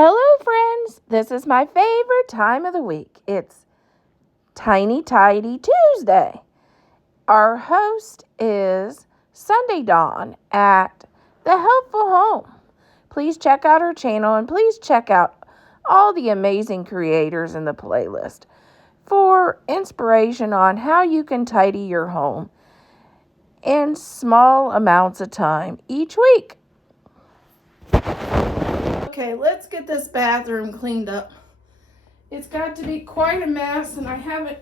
Hello, friends. This is my favorite time of the week. It's Tiny Tidy Tuesday. Our host is Sunday Dawn at The Helpful Home. Please check out her channel and please check out all the amazing creators in the playlist for inspiration on how you can tidy your home in small amounts of time each week. Okay, let's get this bathroom cleaned up. It's got to be quite a mess, and I haven't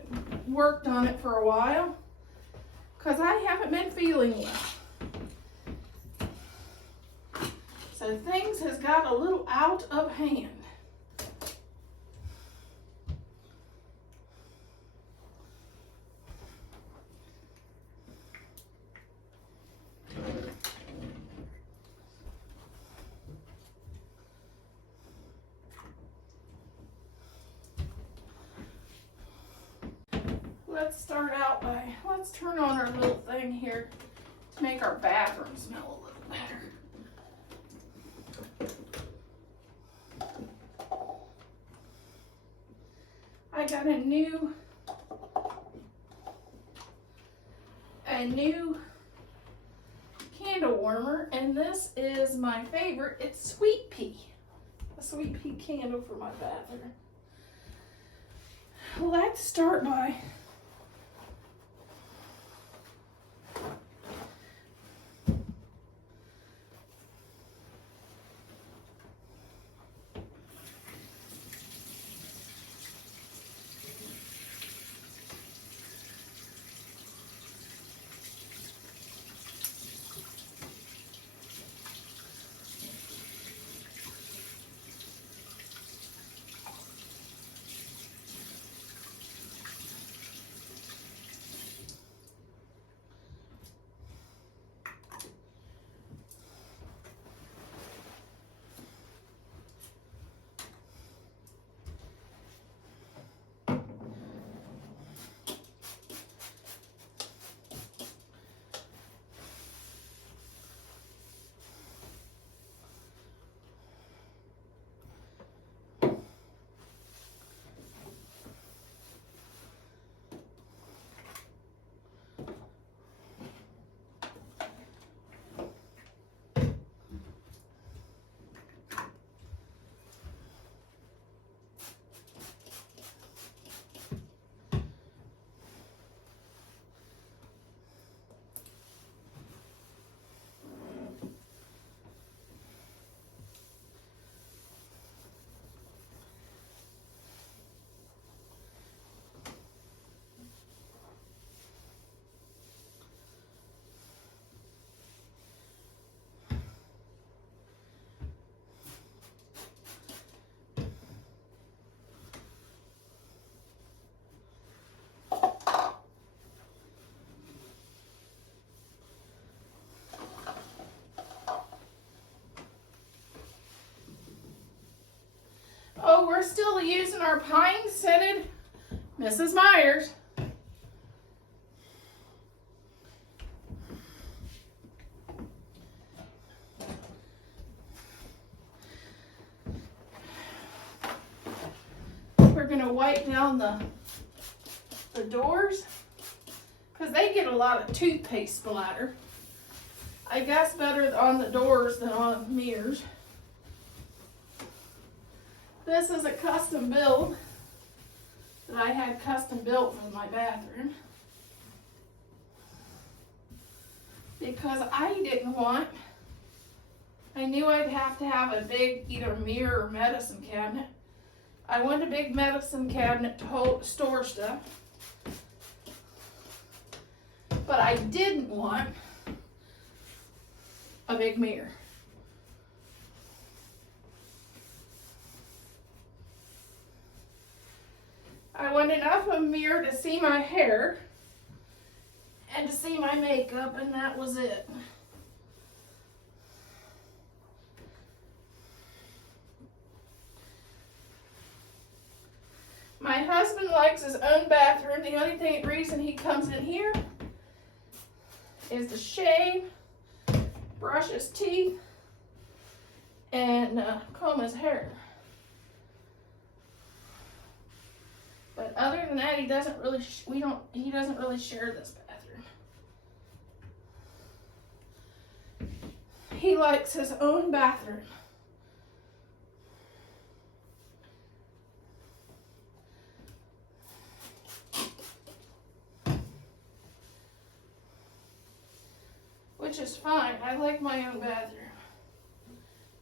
worked on it for a while because I haven't been feeling well. So things has got a little out of hand. Let's start out by, let's turn on our little thing here to make our bathroom smell a little better. I got a new candle warmer, and this is my favorite. It's sweet pea. A sweet pea candle for my bathroom. Let's start by we're still using our pine scented Mrs. Myers. We're going to wipe down the doors because they get a lot of toothpaste splatter. I guess better on the doors than on mirrors. This is a custom build that I had custom built for my bathroom because I knew I'd have to have a big either mirror or medicine cabinet. I wanted a big medicine cabinet to store stuff, but I didn't want a big mirror. I want enough of a mirror to see my hair and to see my makeup, and that was it. My husband likes his own bathroom. The only reason he comes in here is to shave, brush his teeth, and comb his hair. But other than that, he doesn't really, he doesn't really share this bathroom. He likes his own bathroom. Which is fine. I like my own bathroom.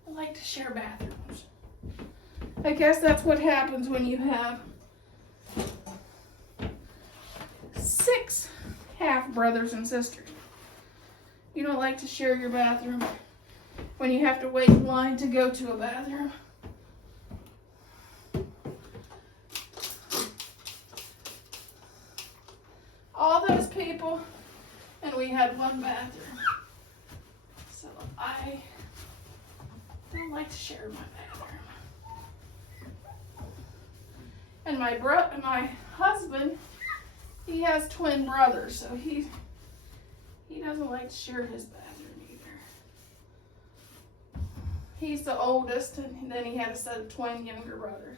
I like to share bathrooms. I guess that's what happens when you have 6 half-brothers and sisters. You don't like to share your bathroom when you have to wait in line to go to a bathroom. All those people, and we had one bathroom. So I don't like to share my bathroom. And my husband, he has twin brothers, so he doesn't like to share his bathroom either. He's the oldest, and then he had a set of twin younger brothers.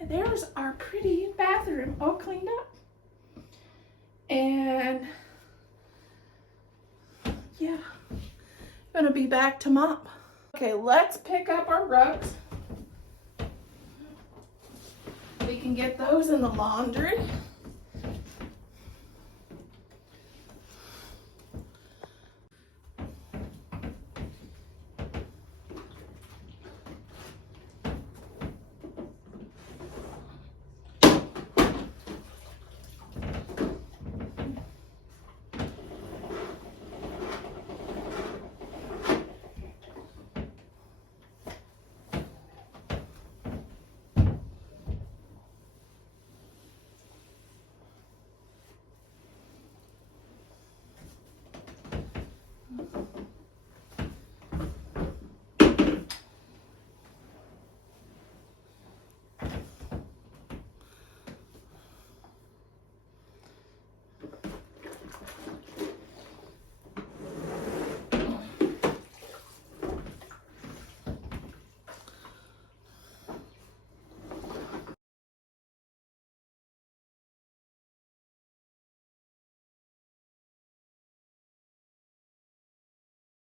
And there's our pretty bathroom all cleaned up. And yeah, gonna be back to mop. Okay, let's pick up our rugs. We can get those in the laundry.